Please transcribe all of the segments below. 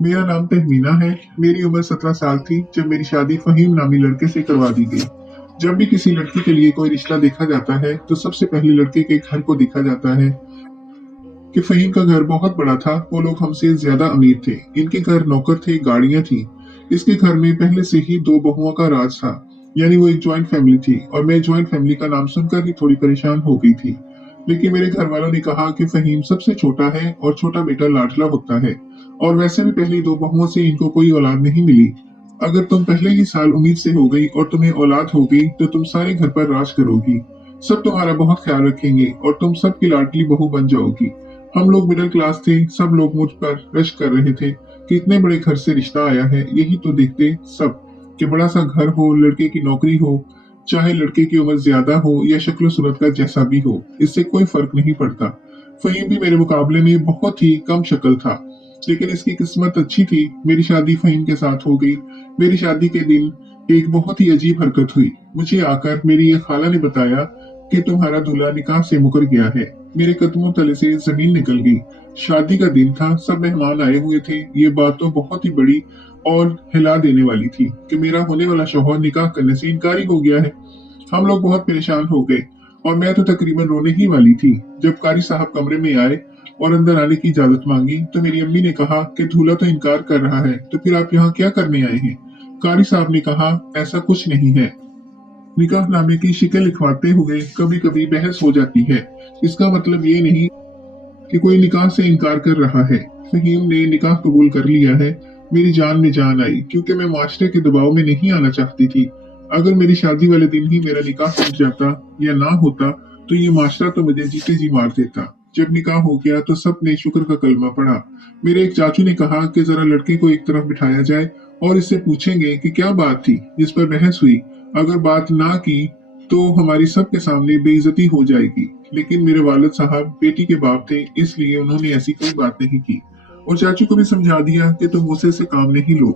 मेरा नाम तहमीना है। मेरी उम्र 17 साल थी जब मेरी शादी फहीम नामी लड़के से करवा दी गई। जब भी किसी लड़की के लिए कोई रिश्ता देखा जाता है तो सबसे पहले लड़के के घर को देखा जाता है कि फहीम का घर बहुत बड़ा था। वो लोग हमसे ज्यादा अमीर थे। इनके घर नौकर थे, गाड़ियां थी। इसके घर में पहले से ही 2 बहुओं का राज था। यानी वो एक ज्वाइंट फैमिली थी और मैं ज्वाइंट फैमिली का नाम सुनकर ही थोड़ी परेशान हो गई थी। लेकिन मेरे घर वालों ने कहा कि फहीम सबसे छोटा है और छोटा बेटा लाडला होता है, और वैसे भी पहली 2 बहुओं से इनको कोई औलाद नहीं मिली। अगर तुम पहले ही साल उम्मीद से हो गई और तुम्हें औलाद हो गई तो तुम सारे घर पर राज करोगी। सब तुम्हारा बहुत ख्याल रखेंगे और तुम सबकी लाडली बहू बन जाओगी। हम लोग मिडिल क्लास थे। सब लोग मुझ पर रश कर रहे थे कि इतने बड़े घर से रिश्ता आया है। यही तो देखते सब कि बड़ा सा घर हो, लड़के की नौकरी हो, चाहे लड़के की उम्र ज्यादा हो या शक्ल सूरत का जैसा भी हो, इससे कोई फर्क नहीं पड़ता। फहीम भी मेरे मुकाबले में बहुत ही कम शक्ल था, लेकिन इसकी किस्मत अच्छी थी। मेरी शादी फहीम के साथ हो गई। मेरी शादी के दिन एक बहुत ही अजीब हरकत हुई। मुझे आकर मेरी एक खाला ने बताया कि तुम्हारा दूल्हा निकाह से मुकर गया है। मेरे कदमों तले से जमीन निकल गई। शादी का दिन था, सब मेहमान आए हुए थे। ये बात तो बहुत ही बड़ी और हिला देने वाली थी कि मेरा होने वाला शौहर निकाह करने से इनकारी हो गया है। हम लोग बहुत परेशान हो गए और मैं तो तकरीबन रोने ही वाली थी। जब कारी साहब कमरे में आए और अंदर आने की इजाजत मांगी तो मेरी अम्मी ने कहा कि दूल्हा तो इनकार कर रहा है, तो फिर आप यहाँ क्या करने आए हैं? कारी साहब ने कहा, ऐसा कुछ नहीं है। निकाहनामे की शिकल लिखवाते हुए कभी कभी बहस हो जाती है। इसका मतलब ये नहीं कि कोई निकाह से इनकार कर रहा है। फहीम ने निकाह कबूल कर लिया है। मेरी जान में जान आई, क्योंकि मैं माशरे के दबाव में नहीं आना चाहती थी। अगर मेरी शादी वाले दिन ही मेरा निकाह टूट जाता या ना होता तो ये माशरा तो मुझे जीते जी मार देता। जब निकाह हो गया तो सब ने शुक्र का कलमा पढ़ा। मेरे एक चाचू ने कहा कि जरा लड़के को एक तरफ बिठाया जाए और इससे पूछेंगे कि क्या बात थी जिस पर बहस हुई। अगर बात ना की तो हमारी सबके सामने बेइज्जती हो जाएगी। लेकिन मेरे वालिद साहब बेटी के बाप थे, इसलिए उन्होंने ऐसी कोई बात नहीं की और चाचू को भी समझा दिया कि तुम गुस्से से काम नहीं लो।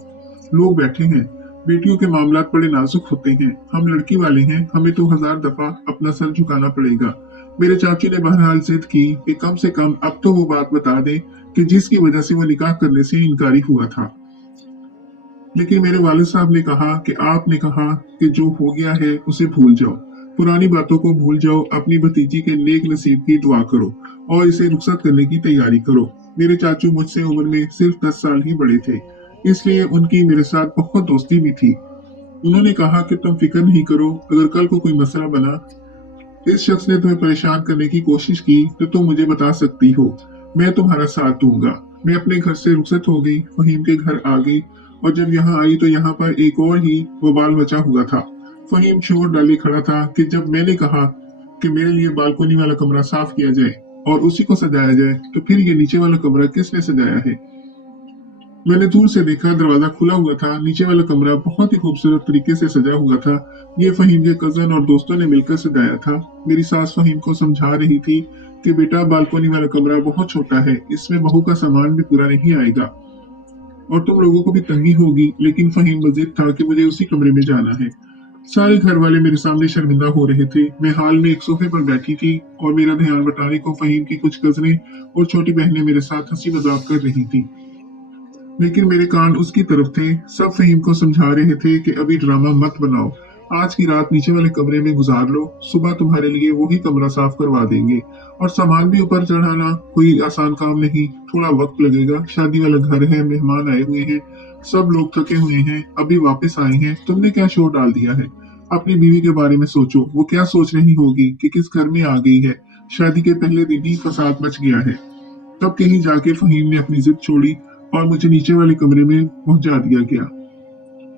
लोग बैठे हैं। बेटियों के मामलात बड़े नाजुक होते हैं। हम लड़की वाले हैं, हमें तो 1000 दफा अपना सर झुकाना पड़ेगा। मेरे चाचू ने बहरहाल जिद की कि कम से कम अब तो वो बात बता दे कि जिसकी वजह से वो निकाह करने से इनकारी हुआ था। लेकिन मेरे वालिद साहब ने कहा कि आपने कहा कि जो हो गया है उसे भूल जाओ, पुरानी बातों को भूल जाओ, अपनी भतीजी के नेक नसीब की दुआ करो और इसे रुखसत करने की तैयारी करो। मेरे चाचू मुझसे उम्र में सिर्फ 10 साल ही बड़े थे, इसलिए उनकी मेरे साथ बहुत दोस्ती भी थी। उन्होंने कहा कि तुम फिक्र नहीं करो, अगर कल को कोई मसला बना, इस शख्स ने तुम्हें परेशान करने की कोशिश की तो तुम मुझे बता सकती हो, मैं तुम्हारा साथ दूंगा। मैं अपने घर से रुखसत हो गई, फहीम के घर आ गई और जब यहाँ आई तो यहाँ पर एक और ही बवाल मचा हुआ था। फहीम शोर डाले खड़ा था कि जब मैंने कहा कि मेरे लिए बालकोनी वाला कमरा साफ किया जाए और उसी को सजाया जाए तो फिर ये नीचे वाला कमरा किसने सजाया है? मैंने दूर से देखा, दरवाजा खुला हुआ था। नीचे वाला कमरा बहुत ही खूबसूरत तरीके से सजा हुआ था। ये फहीम के कजन और दोस्तों ने मिलकर सजाया था। मेरी सास फहीम को समझा रही थी कि बेटा बालकोनी वाला कमरा बहुत छोटा है, इसमें बहू का सामान भी पूरा नहीं आएगा और तुम लोगों को भी तंगी होगी। लेकिन फहीम मजिद था कि मुझे उसी कमरे में जाना है। सारे घर वाले मेरे सामने शर्मिंदा हो रहे थे। मैं हाल में एक सोफे पर बैठी थी और मेरा ध्यान बटाने को फहीम की कुछ कजनें और छोटी बहनें मेरे साथ हंसी मजाक कर रही थी, लेकिन मेरे कान उसकी तरफ थे। सब फहीम को समझा रहे थे कि अभी ड्रामा मत बनाओ, आज की रात नीचे वाले कमरे में गुजार लो, सुबह तुम्हारे लिए वही कमरा साफ करवा देंगे और सामान भी ऊपर चढ़ाना कोई आसान काम नहीं, थोड़ा वक्त लगेगा। शादी वाला घर है, मेहमान आए हुए हैं, सब लोग थके हुए हैं, अभी वापस आए हैं। तुमने क्या शोर डाल दिया है? अपनी बीवी के बारे में सोचो, वो क्या सोच रही होगी कि किस घर में आ गई है। शादी के पहले दिन ही फसाद मच गया है। तब कहीं जाके फहीम ने अपनी जिद छोड़ी और मुझे नीचे वाले कमरे में पहुंचा दिया गया।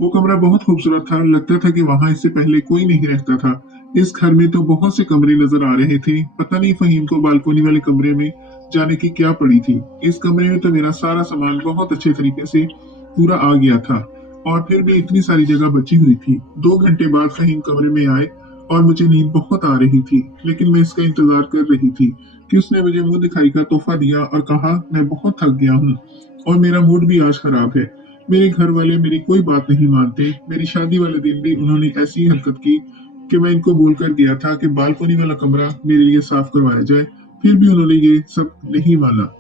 वो कमरा बहुत खूबसूरत था, लगता था कि वहां इससे पहले कोई नहीं रहता था। इस घर में तो बहुत से कमरे नजर आ रहे थे। पता नहीं फहीम को बालकोनी वाले कमरे में जाने की क्या पड़ी थी। इस कमरे में तो मेरा सारा सामान बहुत अच्छे तरीके से पूरा आ गया था और फिर भी इतनी सारी जगह बची हुई थी। 2 घंटे बाद फहीम कमरे में आए और मुझे नींद बहुत आ रही थी, लेकिन मैं इसका इंतजार कर रही थी कि उसने मुझे मुंह दिखाई का तोहफा दिया और कहा, मैं बहुत थक गया हूँ और मेरा मूड भी आज खराब है। मेरे घर वाले मेरी कोई बात नहीं मानते। मेरी शादी वाले दिन भी उन्होंने ऐसी हरकत की कि मैं इनको भूल कर गया था कि बालकोनी वाला कमरा मेरे लिए साफ करवाया जाए, फिर भी उन्होंने ये सब नहीं माना।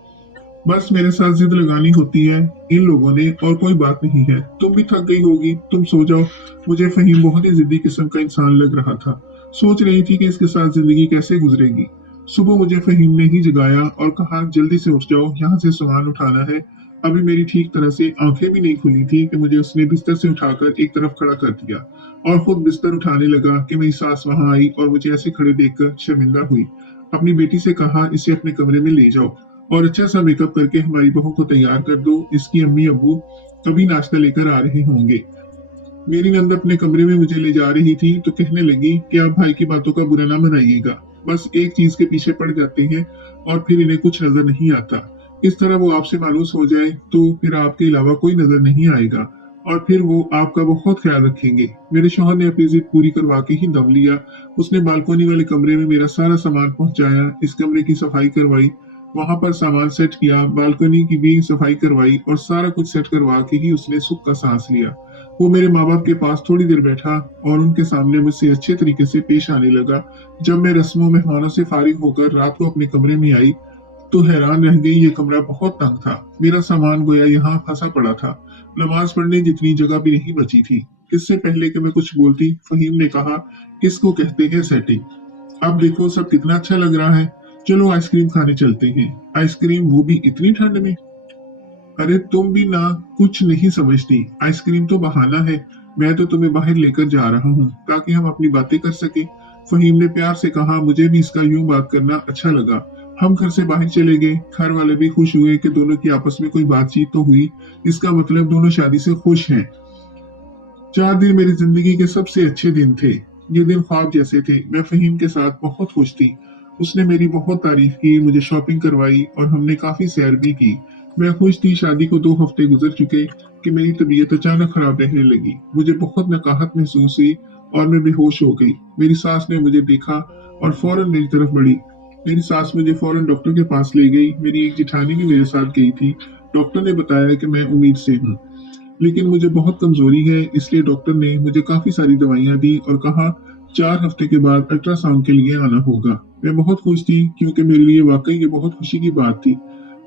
बस मेरे साथ जिद लगानी होती है इन लोगों ने, और कोई बात नहीं है। तुम भी थक गई होगी, तुम सो जाओ। मुझे फहीम बहुत ही जिद्दी किस्म का इंसान लग रहा था। सोच रही थी कि इसके साथ जिंदगी कैसे गुजरेगी। सुबह मुझे फहीम ने ही जगाया और कहा, जल्दी से उठ जाओ, यहाँ से सामान उठाना है। अभी मेरी ठीक तरह से आंखें भी नहीं खुली थी कि मुझे उसने बिस्तर से उठाकर एक तरफ खड़ा कर दिया और खुद बिस्तर उठाने लगा कि मेरी सास वहां आई और मुझे ऐसे खड़े देखकर शर्मिंदा हुई। अपनी बेटी से कहा, इसे अपने कमरे में ले जाओ और अच्छा सा मेकअप करके हमारी बहू को तैयार कर दो। इसकी अम्मी अब्बू कभी नाश्ता लेकर आ रहे होंगे। मेरी नंद अपने कमरे में मुझे ले जा रही थी तो कहने लगी कि आप भाई की बातों का बुरा ना मनाइएगा। बस एक चीज के पीछे पड़ जाते हैं और फिर इन्हें कुछ नजर नहीं आता। इस तरह वो आपसे मायूस हो जाए तो फिर आपके अलावा कोई नजर नहीं आएगा और फिर वो आपका बहुत ख्याल रखेंगे। मेरे शौहर ने अपनी जिद पूरी करवा के ही दम लिया। उसने बालकोनी वाले कमरे में मेरा सारा सामान पहुंचाया, इस कमरे की सफाई करवाई, वहां पर सामान सेट किया, बालकनी की भी सफाई करवाई और सारा कुछ सेट करवा के ही उसने सुख का सांस लिया। वो मेरे माँ बाप के पास थोड़ी देर बैठा और उनके सामने मुझसे अच्छे तरीके से पेश आने लगा। जब मैं रस्मों मेहमानों से फारिग होकर रात को अपने कमरे में आई तो हैरान रह गई। ये कमरा बहुत तंग था, मेरा सामान गोया यहाँ फंसा पड़ा था। नमाज पढ़ने जितनी जगह भी नहीं बची थी। इससे पहले कि मैं कुछ बोलती, फहीम ने कहा, किसको कहते हैं सेटिंग। अब देखो सब कितना अच्छा लग रहा है, चलो आइसक्रीम खाने चलते हैं। आइसक्रीम, वो भी इतनी ठंड में। अरे तुम भी ना कुछ नहीं समझती, आइसक्रीम तो बहाना है। मैं तो तुम्हें बाहर लेकर जा रहा हूँ ताकि हम अपनी बातें कर सके। फहीम ने प्यार से कहा। मुझे भी इसका यूं बात करना अच्छा लगा। हम घर से बाहर चले गए। घर वाले भी खुश हुए कि दोनों की आपस में कोई बातचीत तो हुई। इसका मतलब दोनों शादी से खुश हैं। 4 दिन मेरी जिंदगी के सबसे अच्छे दिन थे। ये दिन ख्वाब जैसे थे। मैं फहीम के साथ बहुत खुश थी। उसने मेरी बहुत तारीफ की, मुझे शॉपिंग करवाई और हमने काफी सैर भी की। मैं खुश थी। शादी को 2 हफ्ते गुजर चुके कि मेरी तबीयत अचानक खराब रहने लगी। मुझे बहुत नकाहत महसूस हुई और मैं बेहोश हो गई। मेरी सास ने मुझे देखा और फौरन मेरी तरफ बढ़ी। मेरी सास मुझे फौरन डॉक्टर के पास ले गई। मेरी एक जिठानी भी मेरे साथ गई थी। डॉक्टर ने बताया कि मैं उम्मीद से हूँ, लेकिन मुझे बहुत कमजोरी है, इसलिए डॉक्टर ने मुझे काफी सारी दवाइयां दी और कहा 4 हफ्ते के बाद अल्ट्रासाउंड के लिए आना होगा। मैं बहुत खुश थी क्योंकि मेरे लिए वाकई ये बहुत खुशी की बात थी।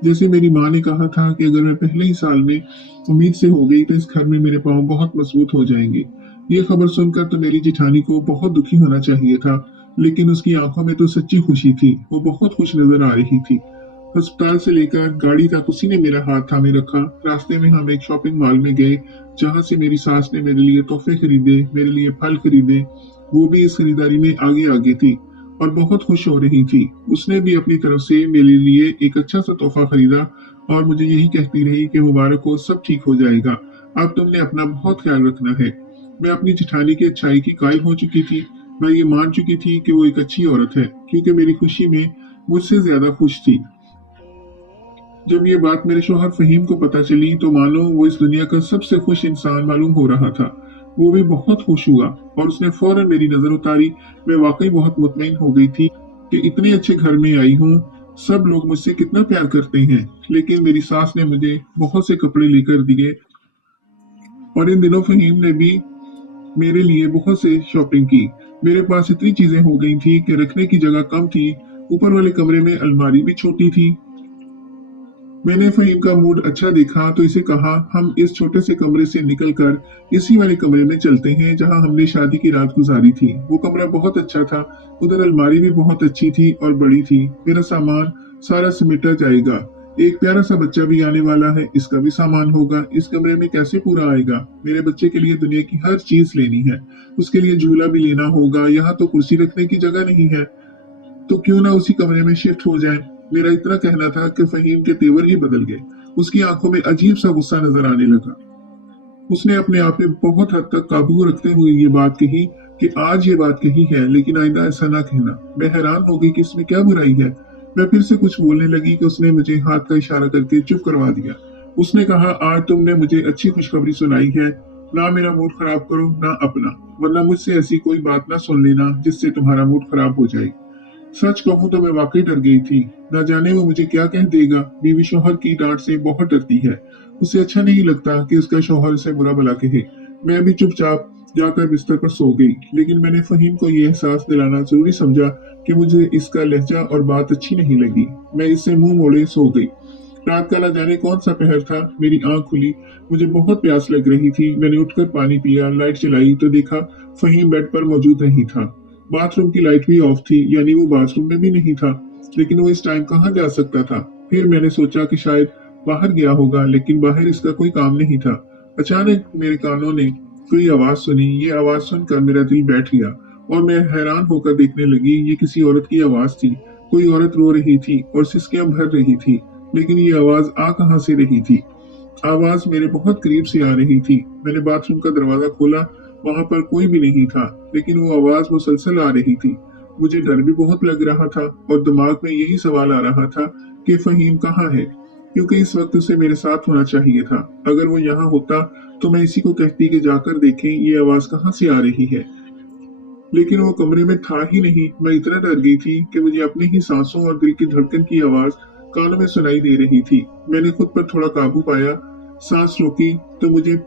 जैसे मेरी माँ ने कहा था कि अगर मैं पहले ही साल में उम्मीद से हो गई तो इस घर में मेरे पाँव बहुत मजबूत हो जाएंगे। ये खबर सुनकर तो मेरी जिठानी को बहुत दुखी होना चाहिए था, लेकिन उसकी आंखों में तो सच्ची खुशी थी। वो बहुत खुश नजर आ रही थी। अस्पताल से लेकर गाड़ी तक उसी ने मेरा हाथ थामे रखा। रास्ते में हम एक शॉपिंग मॉल में गए जहां से मेरी सास ने मेरे लिए तोहफे खरीदे, मेरे लिए फल खरीदे। वो भी इस खरीदारी में आगे आगे थी और बहुत खुश हो रही थी। उसने भी अपनी तरफ से मेरे लिए एक अच्छा सा तोहफा खरीदा और मुझे यही कहती रही कि मुबारक हो, सब ठीक हो जाएगा, अब तुमने अपना बहुत ख्याल रखना है। मैं अपनी जिठानी की अच्छाई की कायल हो चुकी थी। मैं ये मान चुकी थी कि वो एक अच्छी औरत है क्योंकि मेरी खुशी में मुझसे ज्यादा खुश थी। जब ये बात मेरे शौहर फहीम को पता चली तो मानो वो इस दुनिया का सबसे खुश इंसान मालूम हो रहा था। वो भी बहुत खुश हुआ और उसने फौरन मेरी नजर उतारी। मैं वाकई बहुत मुतमईन हो गई थी कि इतने अच्छे घर में आई हूँ। सब लोग मुझसे कितना प्यार करते हैं। लेकिन मेरी सास ने मुझे बहुत से कपड़े लेकर दिए और इन दिनों फहीम ने भी मेरे लिए बहुत से शॉपिंग की। मेरे पास इतनी चीजें हो गई थी कि रखने की जगह कम थी। ऊपर वाले कमरे में अलमारी भी छोटी थी। मैंने फहीम का मूड अच्छा देखा तो इसे कहा, हम इस छोटे से कमरे से निकलकर इसी वाले कमरे में चलते हैं जहां हमने शादी की रात गुजारी थी। वो कमरा बहुत अच्छा था। उधर अलमारी भी बहुत अच्छी थी और बड़ी थी। मेरा सामान सारा समेटा जाएगा। एक प्यारा सा बच्चा भी आने वाला है, इसका भी सामान होगा। इस कमरे में कैसे पूरा आएगा। मेरे बच्चे के लिए दुनिया की हर चीज लेनी है। उसके लिए झूला भी लेना होगा। यहाँ तो कुर्सी रखने की जगह नहीं है, तो क्यों ना उसी कमरे में शिफ्ट हो जाए। मेरा इतना कहना था कि फहीम के तेवर ही बदल गए। उसकी आंखों में अजीब सा गुस्सा नजर आने लगा। उसने अपने आप में बहुत हद तक काबू रखते हुए ये बात कही कि आज ये बात कही है लेकिन आइंदा ऐसा ना कहना। मैं हैरान हो गई कि इसमें क्या बुराई है। मैं फिर से कुछ बोलने लगी कि उसने मुझे हाथ का इशारा करके चुप करवा दिया। उसने कहा, आज तुमने मुझे अच्छी खुशखबरी सुनाई है, ना मेरा मूड खराब करो ना अपना, वरना मुझसे ऐसी कोई बात ना सुन लेना जिससे तुम्हारा मूड खराब हो जाए। सच कहूं तो मैं वाकई डर गई थी। न जाने वो मुझे क्या कह देगा। बीवी शौहर की डांट से बहुत डरती है। उसे अच्छा नहीं लगता कि उसका शौहर उसे बुरा भला कहे। मैं भी चुपचाप जाकर बिस्तर पर सो गई, लेकिन मैंने फहीम को यह एहसास दिलाना जरूरी समझा कि मुझे इसका लहजा और बात अच्छी नहीं लगी। मैं इससे मुंह मोड़े सो गई। रात का न जाने कौन सा पहर था, मेरी आंख खुली, मुझे बहुत प्यास लग रही थी। मैंने उठकर पानी पिया, लाइट जलाई तो देखा फहीम बेड पर मौजूद नहीं था। बाथरूम की लाइट भी ऑफ थी, यानी वो बाथरूम में भी नहीं था। लेकिन वो इस टाइम कहाँ जा सकता था? फिर मैंने सोचा कि शायद बाहर गया होगा, लेकिन बाहर इसका कोई काम नहीं था। अचानक मेरे कानों ने कोई आवाज सुनी। ये आवाज सुनकर मेरा दिल बैठ गया और मैं हैरान होकर देखने लगी। ये किसी औरत की आवाज थी। कोई औरत रो रही थी और सिसकियां भर रही थी। लेकिन ये आवाज आ कहां से रही थी? आवाज मेरे बहुत करीब से आ रही थी। मैंने बाथरूम का दरवाजा खोला, वहां पर कोई भी नहीं था, लेकिन वो आवाज मुसलसल आ रही थी। मुझे डर भी बहुत लग रहा था और दिमाग में यही सवाल आ रहा था कि फहीम कहाँ है, क्योंकि इस वक्त उसे मेरे साथ होना चाहिए था। अगर वो यहाँ होता तो मैं इसी को कहती कि जाकर देखें ये आवाज कहाँ से आ रही है। लेकिन वो कमरे में था ही नहीं। मैं इतना डर गई थी कि मुझे अपनी ही सांसों और दिल की धड़कन की आवाज कानों में सुनाई दे रही थी। मैंने खुद पर थोड़ा काबू पाया, सांस रोकी तो मुझे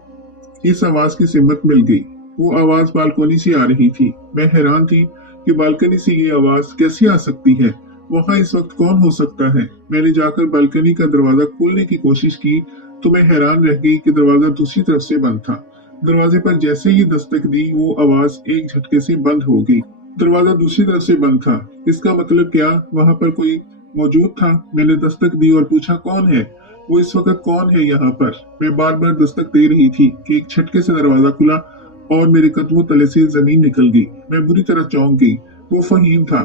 इस आवाज की सिमत मिल गई। वो आवाज बालकोनी से आ रही थी। मैं हैरान थी कि बालकनी से ये आवाज कैसे आ सकती है। वहां इस वक्त कौन हो सकता है? मैंने जाकर बालकनी का दरवाजा खोलने की कोशिश की तो मैं हैरान रह गई कि दरवाजा दूसरी तरफ से बंद था। दरवाजे पर जैसे ही दस्तक दी, वो आवाज एक झटके से बंद हो गई। दरवाजा दूसरी तरफ से बंद था। इसका मतलब क्या वहां पर कोई मौजूद था? मैंने दस्तक दी और पूछा, कौन है? वो इस वक्त कौन है यहाँ पर? मैं बार बार दस्तक दे रही थी कि एक झटके से दरवाजा खुला और मेरे कदमों तले से जमीन निकल गई। मैं बुरी तरह चौंक गई। वो फहीम था।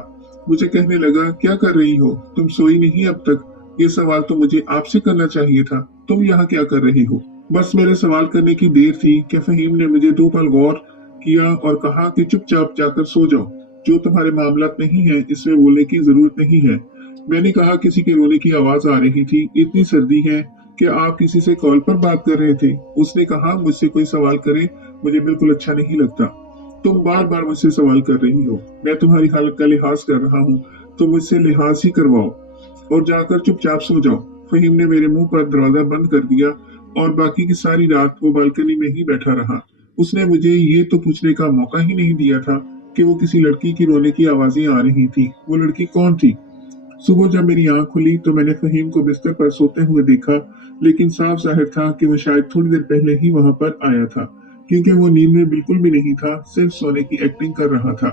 मुझे कहने लगा, क्या कर रही हो? तुम सोई नहीं अब तक? ये सवाल तो मुझे आपसे करना चाहिए था। तुम यहाँ क्या कर रही हो? बस मेरे सवाल करने की देर थी कि फहीम ने मुझे 2 पल गौर किया और कहा कि चुपचाप जाकर सो जाओ। जो तुम्हारे मामलात नहीं है इसमें बोलने की जरूरत नहीं है। मैंने कहा, किसी के रोने की आवाज आ रही थी। इतनी सर्दी है कि आप किसी से कॉल पर बात कर रहे थे। उसने कहा, मुझसे कोई सवाल करे मुझे बिल्कुल अच्छा नहीं लगता। तुम बार बार मुझसे सवाल कर रही हो। मैं तुम्हारी हालत का लिहाज कर रहा हूँ तो मुझसे लिहाज ही करवाओ और जाकर चुपचाप सो जाओ। फहीम ने मेरे मुंह पर दरवाजा बंद कर दिया और बाकी की सारी रात वो बालकनी में ही बैठा रहा। उसने मुझे ये तो पूछने का मौका ही नहीं दिया था कि वो किसी लड़की की रोने की आवाजें आ रही थी। वो लड़की कौन थी? सुबह जब मेरी आंख खुली तो मैंने फहीम को बिस्तर पर सोते हुए देखा, लेकिन साफ जाहिर था कि वो शायद थोड़ी देर पहले ही वहां पर आया था, क्योंकि वो नींद में बिल्कुल भी नहीं था, सिर्फ सोने की एक्टिंग कर रहा था।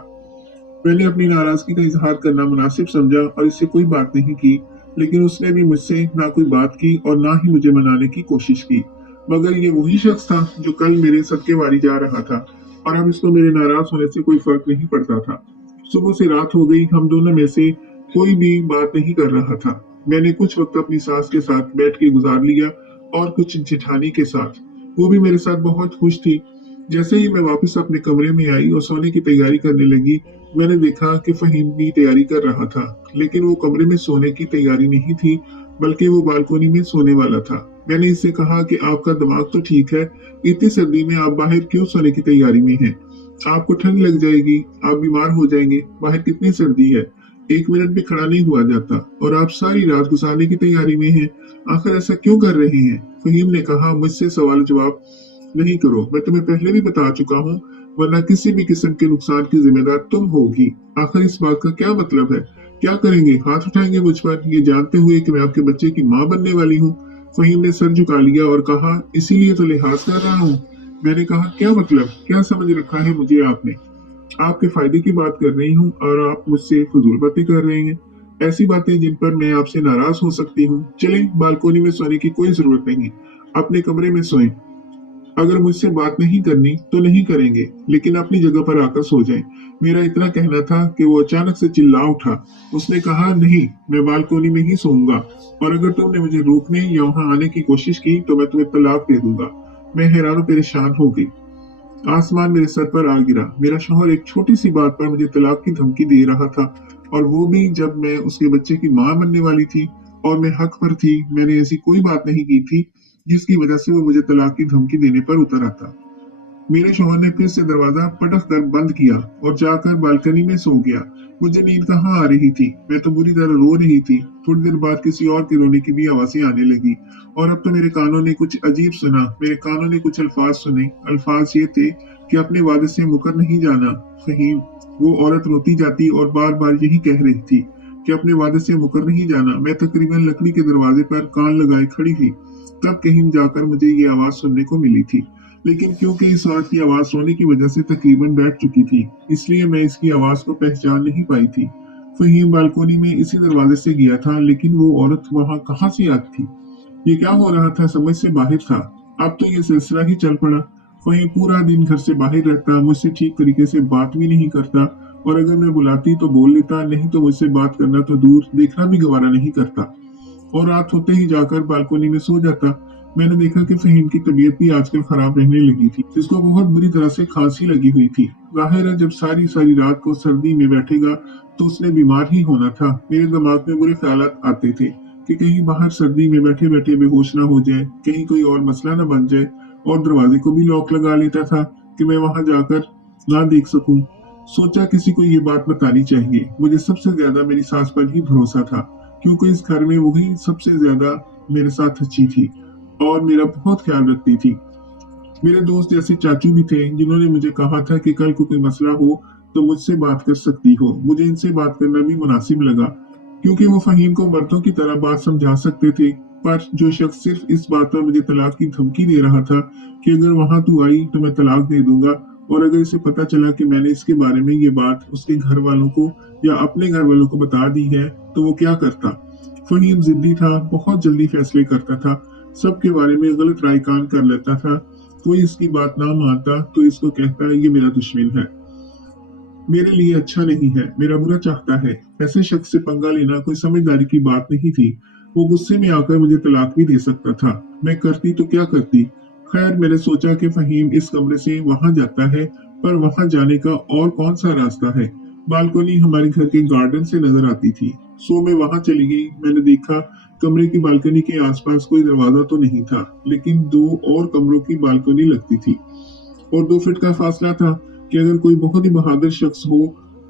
मैंने अपनी नाराजगी का इजहार करना मुनासिब समझा और इससे कोई बात नहीं की, लेकिन उसने भी मुझसे ना कोई बात की और ना ही मुझे मनाने की कोशिश की। मगर ये वही शख्स था जो कल मेरे सदके वारी जा रहा था और अब इसको मेरे नाराज होने से कोई फर्क नहीं पड़ता था। सुबह से रात हो गई, हम दोनों में से कोई भी बात नहीं कर रहा था। मैंने कुछ वक्त अपनी सास के साथ बैठ के गुजार लिया और कुछ जेठानी के साथ। वो भी मेरे साथ बहुत खुश थी। जैसे ही मैं वापस अपने कमरे में आई और सोने की तैयारी करने लगी, मैंने देखा कि फहीम भी तैयारी कर रहा था, लेकिन वो कमरे में सोने की तैयारी नहीं थी, बल्कि वो बालकोनी में सोने वाला था। मैंने इससे कहा कि आपका दिमाग तो ठीक है, इतनी सर्दी में आप बाहर क्यों सोने की तैयारी में हैं? आपको ठंड लग जाएगी, आप बीमार हो जाएंगे। बाहर कितनी सर्दी है, 1 मिनट भी खड़ा नहीं हुआ जाता और आप सारी रात गुजारने की तैयारी में हैं। आखिर ऐसा क्यों कर रहे हैं? फहीम ने कहा, मुझसे सवाल जवाब नहीं करो, मैं तुम्हें पहले भी बता चुका हूँ, वरना किसी भी किस्म के नुकसान की जिम्मेदार तुम होगी। आखिर इस बात का क्या मतलब है? क्या करेंगे? हाथ उठाएंगे मुझ पर, ये जानते हुए कि मैं आपके बच्चे की माँ बनने वाली हूँ? फहीम ने सर झुका लिया और कहा, इसीलिए तो लिहाज कर रहा हूँ। मैंने कहा, क्या मतलब? क्या समझ रखा है मुझे आपने? आपके फायदे की बात कर रही हूँ और आप मुझसे फजूल बातें कर रहे हैं, ऐसी बातें जिन पर मैं आपसे नाराज हो सकती हूँ। चले, बालकोनी में सोने की कोई जरूरत नहीं, अपने कमरे में सोएं। अगर मुझसे बात नहीं करनी तो नहीं करेंगे, लेकिन अपनी जगह पर आकर सो जाएं। मेरा इतना कहना था कि वो अचानक से चिल्ला उठा। उसने कहा, नहीं, मैं बालकोनी में ही सोऊंगा और अगर तुमने मुझे रोकने या वहां आने की कोशिश की तो मैं तुम्हें तलाक दे दूंगा। मैं हैरान परेशान हो गई। आसमान मेरे सर पर आ गिरा। मेरा शौहर एक छोटी सी बात पर मुझे तलाक की धमकी दे रहा था, और वो भी जब मैं उसके बच्चे की मां बनने वाली थी और मैं हक पर थी। मैंने ऐसी कोई बात नहीं की थी जिसकी वजह से वो मुझे तलाक की धमकी देने पर उतर आता। मेरे शौहर ने फिर से दरवाजा पटक कर बंद किया और जाकर बालकनी में सो गया। मुझे नींद कहाँ आ रही थी, मैं तो बुरी तरह रो रही थी। थोड़ी देर बाद किसी और के रोने की भी आवाजें आने लगी और अब तो मेरे कानों ने कुछ अजीब सुना। मेरे कानों ने कुछ अल्फाज सुने। अल्फाज ये थे कि अपने वादे से मुकर नहीं जाना फहीम। वो औरत रोती जाती और बार बार यही कह रही थी, कि अपने वादे से मुकर नहीं जाना। मैं तकरीबन लकड़ी के दरवाजे पर कान लगाए खड़ी थी, तब कहीं जाकर मुझे ये आवाज सुनने को मिली थी। लेकिन क्योंकि इस औरत की आवाज सोने की वजह से तकरीबन बैठ चुकी थी, इसलिए मैं इसकी आवाज को पहचान नहीं पाई थी। फहीम बालकोनी में इसी दरवाजे से गया था, लेकिन वो औरत वहां कहाँ से आती थी? ये क्या हो रहा था, समझ से बाहर था। अब तो ये सिलसिला ही चल पड़ा। फहीम पूरा दिन घर से बाहर रहता, मुझसे ठीक तरीके से बात भी नहीं करता, और अगर मैं बुलाती तो बोल लेता, नहीं तो मुझसे बात करना तो दूर, देखना भी गवारा नहीं करता, और रात होते ही जाकर बालकोनी में सो जाता। मैंने देखा कि फहीम की तबीयत भी आजकल खराब रहने लगी थी, जिसको बहुत बुरी तरह से खांसी लगी हुई थी। जाहिर है जब सारी सारी रात को सर्दी में बैठेगा तो उसने बीमार ही होना था। मेरे दिमाग में बुरे ख्यालात आते थे कि कहीं बाहर सर्दी में बैठे बैठे बेहोश ना हो जाए, कहीं कोई और मसला ना बन जाए, और दरवाजे को भी लॉक लगा लेता था कि मैं वहां जाकर ना देख सकूं। सोचा किसी को ये बात बतानी चाहिए। मुझे सबसे ज्यादा मेरी सास पर ही भरोसा था, क्योंकि इस घर में वही सबसे ज्यादा मेरे साथ अच्छी थी और मेरा बहुत ख्याल रखती थी। मेरे दोस्त जैसे चाचू भी थे जिन्होंने मुझे कहा था कि कल को कोई मसला हो तो मुझसे बात कर सकती हो। मुझे इनसे बात करना भी मुनासिब लगा, क्योंकि वो फहीम को मर्दों की तरह बात समझा सकते थे। पर जो शख्स सिर्फ इस बात पर मुझे तलाक की धमकी दे रहा था कि अगर वहां तू आई तो मैं तलाक दे दूंगा, और अगर इसे पता चला कि मैंने इसके बारे में ये बात उसके घर वालों को या अपने घर वालों को बता दी है, तो वो क्या करता। फहीम जिद्दी था, बहुत जल्दी फैसले करता था, सबके बारे में गलत राय कान कर लेता था। कोई इसकी बात ना मानता तो इसको कहता है ये मेरा दुश्मन है, मेरे लिए अच्छा नहीं है, मेरा बुरा चाहता है। ऐसे शख्स से पंगा लेना कोई समझदारी की बात नहीं थी। वो गुस्से में आकर मुझे तलाक भी दे सकता था। मैं करती तो क्या करती। खैर मैंने सोचा कि फहीम इस कमरे से वहां जाता है, पर वहां जाने का और कौन सा रास्ता है। बालकनी हमारे घर के गार्डन से नजर आती थी, सो मैं वहां चली गई। मैंने देखा कमरे की बालकनी के आसपास कोई दरवाजा तो नहीं था, लेकिन दो और कमरों की बालकनी लगती थी, और 2 फीट का फासला था कि अगर कोई बहुत ही बहादुर शख्स हो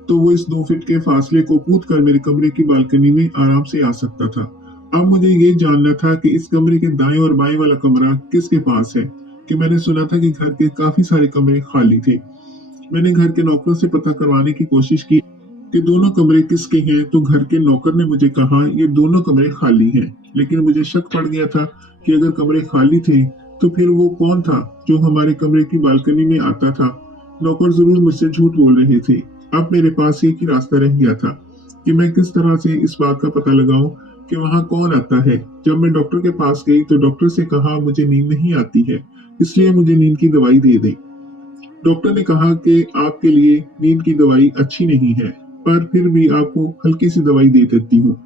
तो वो इस 2 फीट के फासले को कूद कर मेरे कमरे की बालकनी में आराम से आ सकता था। अब मुझे ये जानना था कि इस कमरे के दाएं और बाएं वाला कमरा किसके पास है, कि मैंने सुना था कि घर के काफी सारे कमरे खाली थे। मैंने घर के नौकरों से पता करवाने की कोशिश की कि दोनों कमरे किसके हैं, तो घर के नौकर ने मुझे कहा ये दोनों कमरे खाली हैं। लेकिन मुझे शक पड़ गया था कि अगर कमरे खाली थे तो फिर वो कौन था जो हमारे कमरे की बालकनी में आता था। नौकर जरूर मुझसे झूठ बोल रहे थे। अब मेरे पास एक ही रास्ता रह गया था कि मैं किस तरह से इस बात का पता लगाऊं कि वहां कौन आता है। जब मैं डॉक्टर के पास गई तो डॉक्टर से कहा मुझे नींद नहीं आती है, इसलिए मुझे नींद की दवाई दे दें। डॉक्टर ने कहा कि आपके लिए नींद की दवाई अच्छी नहीं है, पर फिर भी आपको हल्की सी दवाई दे देती हूँ।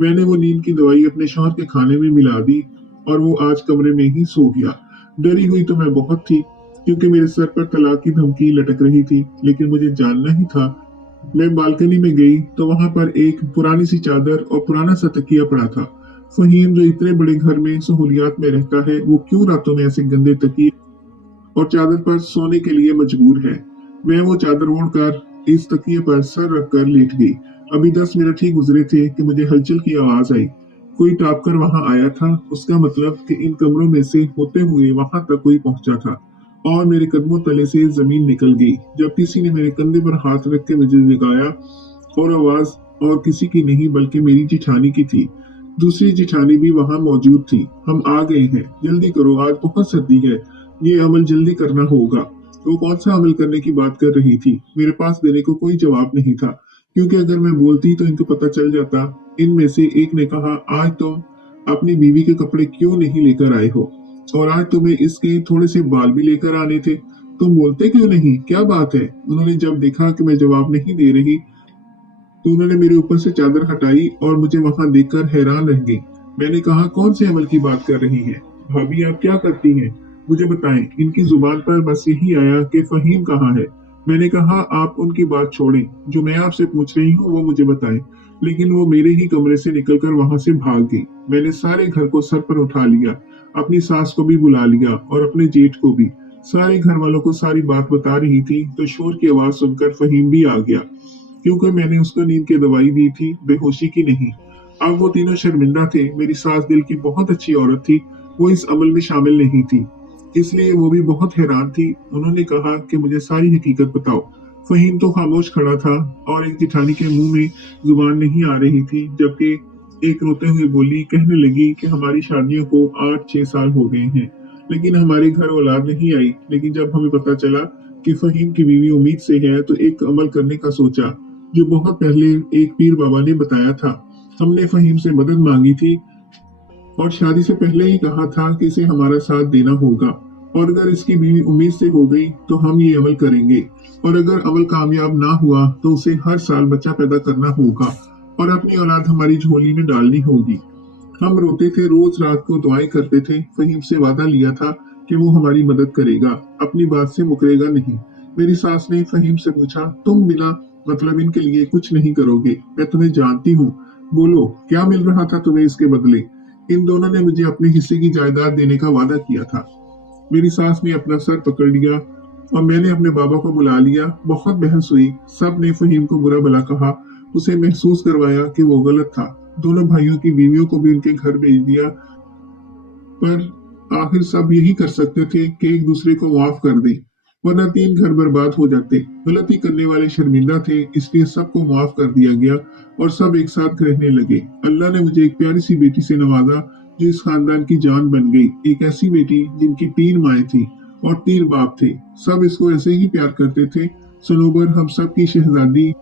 मैंने वो नींद की दवाई अपने शौहर के खाने में मिला दी, और वो आज कमरे में ही सो गया। डरी हुई तो मैं बहुत थी, क्योंकि मेरे सर पर तलाक की धमकी लटक रही थी, लेकिन मुझे जानना ही था। मैं बालकनी में गई तो वहां पर एक पुरानी सी चादर और पुराना सा तकिया पड़ा था। फहीम जो इतने बड़े घर में सहूलियात में रहता है, वो क्यों रातों में ऐसे गंदे तकिए और चादर पर सोने के लिए मजबूर है। मैं वो चादर ओढ़कर इस तकिए पर सर रखकर लेट गई। अभी 10 मिनट ही गुजरे थे कि मुझे हलचल की आवाज आई। कोई टाप कर वहां आया था, उसका मतलब कि इन कमरों में से होते हुए वहां तक कोई पहुंचा था, और मेरे कदमों तले से जमीन निकल गई जब किसी ने मेरे कंधे पर हाथ रख के मुझे जगाया, और आवाज और किसी की नहीं बल्कि मेरी जिठानी की थी। दूसरी जिठानी भी वहां मौजूद थी। हम आ गए हैं, जल्दी करो, आज बहुत सर्दी है, ये अमल जल्दी करना होगा। वो कौन सा अमल करने की बात कर रही थी? मेरे पास देने को कोई जवाब नहीं था, क्योंकि अगर मैं बोलती तो इनको पता चल जाता। इनमें से एक ने कहा, आज तुम अपनी बीवी के कपड़े क्यों नहीं लेकर आए हो, और आज तुम्हें इसके थोड़े से बाल भी लेकर आने थे, तुम बोलते क्यों नहीं, क्या बात है? उन्होंने जब देखा कि मैं जवाब नहीं दे रही तो उन्होंने मेरे ऊपर से चादर हटाई और मुझे वहां देखकर हैरान रह गई। मैंने कहा, कौन से अमल की बात कर रही हैं? भाभी आप क्या करती हैं, मुझे बताएं। इनकी जुबान पर बस यही आया कि फहीम कहाँ है। मैंने कहा, आप उनकी बात छोड़ें, जो मैं आपसे पूछ रही हूँ वो मुझे बताएं। लेकिन वो मेरे ही कमरे से निकलकर वहां से भाग गई। मैंने सारे घर को सर पर उठा लिया, अपनी सास को भी बुला लिया और अपने जेठ को भी। सारे घर वालों को सारी बात बता रही थी तो शोर की आवाज सुनकर फहीम भी आ गया, क्योंकि मैंने उसको नींद की दवाई दी थी, बेहोशी की नहीं। अब वो तीनों शर्मिंदा थे। मेरी सास दिल की बहुत अच्छी औरत थी, वो इस अमल में शामिल नहीं थी, इसलिए वो भी बहुत हैरान थी। उन्होंने कहा कि मुझे सारी हकीकत बताओ। फहीम तो खामोश खड़ा था और एक जिठानी के मुंह में जुबान नहीं आ रही थी, जबकि एक रोते हुए बोली कहने लगी कि हमारी शादियों को 8-6 साल हो गए हैं, लेकिन हमारे घर औलाद नहीं आई। लेकिन जब हमें पता चला कि फहीम की बीवी उम्मीद से है, तो एक अमल करने का सोचा, जो बहुत पहले एक पीर बाबा ने बताया था। हमने फहीम से मदद मांगी थी और शादी से पहले ही कहा था कि इसे हमारा साथ देना होगा, और अगर इसकी बीवी उम्मीद से हो गई तो हम ये अमल करेंगे, और अगर अमल कामयाब ना हुआ तो उसे हर साल बच्चा पैदा करना होगा और अपनी औलाद हमारी झोली में डालनी होगी। हम रोते थे, रोज रात को दुआएं करते थे। फहीम से वादा लिया था कि वो हमारी मदद करेगा, अपनी बात से मुकरेगा नहीं। मेरी सास ने फहीम से पूछा, तुम बिना मतलब इनके लिए कुछ नहीं करोगे, मैं तुम्हें जानती हूँ, बोलो क्या मिल रहा था तुम्हें इसके बदले। इन दोनों ने मुझे अपने हिस्से की जायदाद देने का वादा किया था। मेरी सास ने अपना सर पकड़ लिया और मैंने अपने बाबा को बुला लिया। बहुत बहस हुई, सब ने फहीम को बुरा भला कहा, उसे महसूस करवाया कि वो गलत था। दोनों भाइयों की बीवियों को भी उनके घर भेज दिया, पर आखिर सब यही कर सकते थे कि एक दूसरे को माफ कर दे, वरना 3 घर बर्बाद हो जाते। गलती करने वाले शर्मिंदा थे, इसलिए सबको माफ कर दिया गया और सब एक साथ रहने लगे। अल्लाह ने मुझे एक प्यारी सी बेटी से नवाजा, जो इस खानदान की जान बन गई। एक ऐसी बेटी जिनकी 3 माएँ थी और 3 बाप थे। सब इसको ऐसे ही प्यार करते थे। सनोबर हम सब की शहजादी